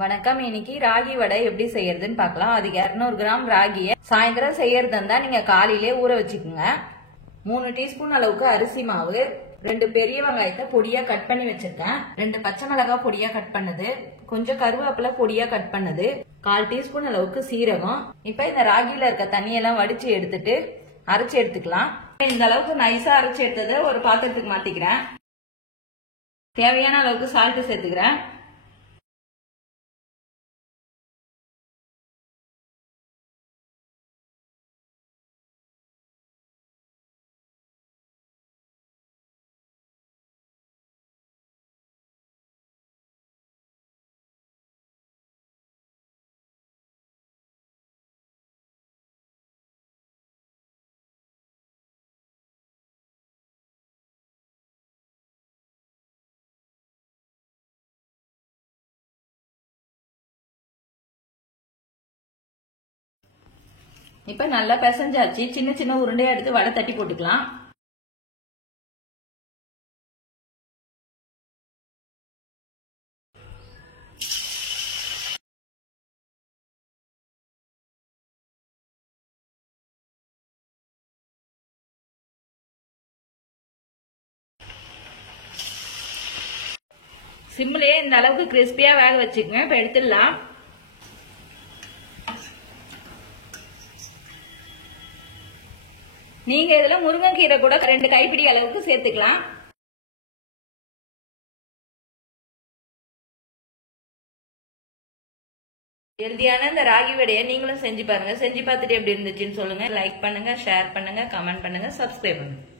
வணக்கம். இன்னைக்கு ராகி வடை எப்படி செய்யறதுன்னு பார்க்கலாம். அதுக்கு 200 கிராம் ராகியை சாயந்தரம் செய்யறதா இருந்தா நீங்க காலையிலே ஊற வச்சுக்கோங்க. 3 டீஸ்பூன் அளவுக்கு அரிசி மாவு, 2 பெரிய வெங்காயத்தை பொடியா கட் பண்ணி வச்சிருக்கேன், 2 பச்சை மிளகாய் பொடியா கட் பண்ணது, கொஞ்சம் கருவேப்பிலை பொடியா கட் பண்ணது, 1/4 டீஸ்பூன் அளவுக்கு சீரகம். இப்ப இந்த ராகில இருக்க தண்ணியெல்லாம் வடிச்சு எடுத்துட்டு அரைச்சு எடுத்துக்கலாம். இந்த அளவுக்கு நைஸா அரைச்சு எடுத்ததை ஒரு பாத்திரத்துக்கு மாத்திக்கிறேன். தேவையான அளவுக்கு சால்ட் சேர்த்துக்கிறேன். இப்ப நல்லா பிசைஞ்சாச்சு. சின்ன சின்ன உருண்டையா எடுத்து வடை தட்டி போட்டுக்கலாம். சிம்லயே இந்த அளவுக்கு கிறிஸ்பியா வேக வச்சுக்கோங்க. இப்ப எடுத்துடலாம். நீங்க இதுல முருங்கைக்கீரை கூட 2 கைப்பிடி அளவுக்கு சேர்த்துக்கலாம். ஹெல்தியான இந்த ராகி வடையை நீங்களும் செஞ்சு பாருங்க. செஞ்சு பார்த்துட்டு எப்படி இருந்துச்சுன்னு சொல்லுங்க. லைக் பண்ணுங்க, ஷேர் பண்ணுங்க, கமெண்ட் பண்ணுங்க, சப்ஸ்கிரைப் பண்ணுங்க.